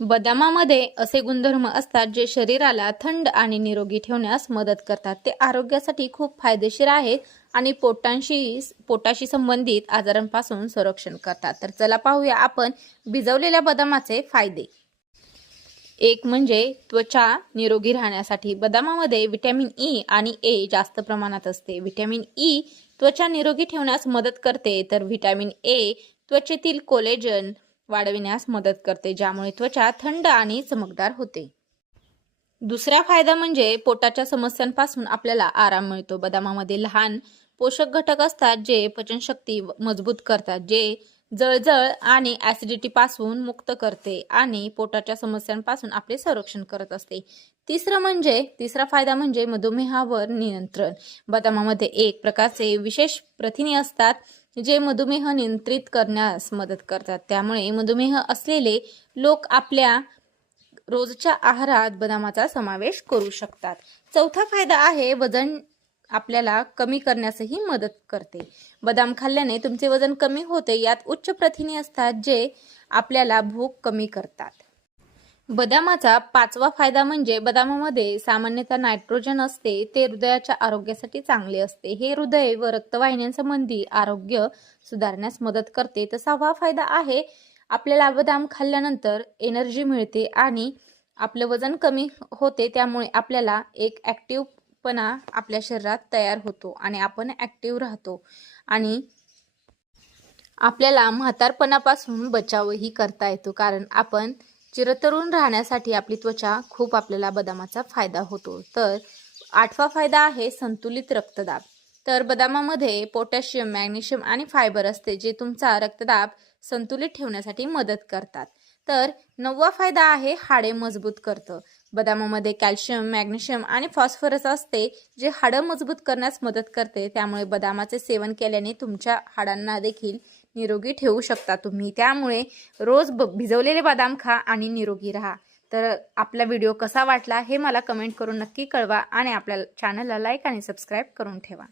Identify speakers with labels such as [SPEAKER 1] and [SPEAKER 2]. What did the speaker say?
[SPEAKER 1] बदामामध्ये असे गुणधर्म असतात जे शरीराला थंड आणि निरोगी ठेवण्यास मदत करतात. ते आरोग्यासाठी खूप फायदेशीर आहेत आणि पोटांशी पोटाशी संबंधित आजारांपासून संरक्षण करतात. तर चला पाहूया आपण भिजवलेल्या बदामाचे फायदे. एक म्हणजे त्वचा निरोगी राहण्यासाठी. बदामामध्ये व्हिटॅमिन ई आणि ए जास्त प्रमाणात असते. व्हिटॅमिन ई त्वचा निरोगी ठेवण्यास मदत करते. तर व्हिटॅमिन ए त्वचेतील कोलेजन वाढविण्यास मदत करते ज्यामुळे त्वचा थंड आणि चमकदार होते. दुसरा फायदा म्हणजे पोटाच्या समस्यांपासून आपल्याला आराम मिळतो. बदामामध्ये लहान पोषक घटक असतात जे पचनशक्ती मजबूत करतात जे जळजळ आणि ऍसिडिटी पासून मुक्त करते आणि पोटाच्या समस्यांपासून आपले संरक्षण करत असते. तिसरं म्हणजे तिसरा फायदा म्हणजे मधुमेहावर नियंत्रण. बदामामध्ये एक प्रकारचे विशेष प्रथिने असतात जे मधुमेह नियंत्रित करण्यास मदत करतात. त्यामुळे मधुमेह असलेले लोक आपल्या रोजच्या आहारात बदामाचा समावेश करू शकतात. चौथा फायदा आहे वजन आपल्याला कमी करण्यासही मदत करते. बदाम खाल्ल्याने तुमचे वजन कमी होते यात उच्च प्रथिने असतात जे आपल्याला भूक कमी करतात. बदामाचा पाचवा फायदा म्हणजे बदामामध्ये सामान्यतः नायट्रोजन असते ते हृदयाच्या आरोग्यासाठी चांगले असते. हे हृदय व रक्तवाहिन्यांसंबंधी आरोग्य सुधारण्यास मदत करते. तर सहावा फायदा आहे आपल्याला बदाम खाल्ल्यानंतर एनर्जी मिळते आणि आपलं वजन कमी होते त्यामुळे आपल्याला एक ॲक्टिवपणा आपल्या शरीरात तयार होतो आणि आपण ॲक्टिव्ह राहतो आणि आपल्याला म्हातारपणापासून बचावही करता येतो. कारण आपण चिरतरुण राहण्यासाठी आपली त्वचा खूप आपल्याला बदामाचा फायदा होतो. तर आठवा फायदा आहे संतुलित रक्तदाब. तर बदामामध्ये पोटॅशियम मॅग्नेशियम आणि फायबर असते जे तुमचा रक्तदाब संतुलित ठेवण्यासाठी मदत करतात. तर नववा फायदा आहे हाडे मजबूत करतं. बदामामध्ये कॅल्शियम मॅग्नेशियम आणि फॉस्फरस असते जे हाडं मजबूत करण्यास मदत करते. त्यामुळे बदामाचे सेवन केल्याने तुमच्या हाडांना देखील निरोगी ठेवू शकता तुम्ही. त्यामुळे रोज ब भिजवलेले बदाम खा आणि निरोगी राहा. तर आपला व्हिडिओ कसा वाटला हे मला कमेंट करून नक्की कळवा आणि आपल्या चॅनलला लाईक आणि सबस्क्राईब करून ठेवा.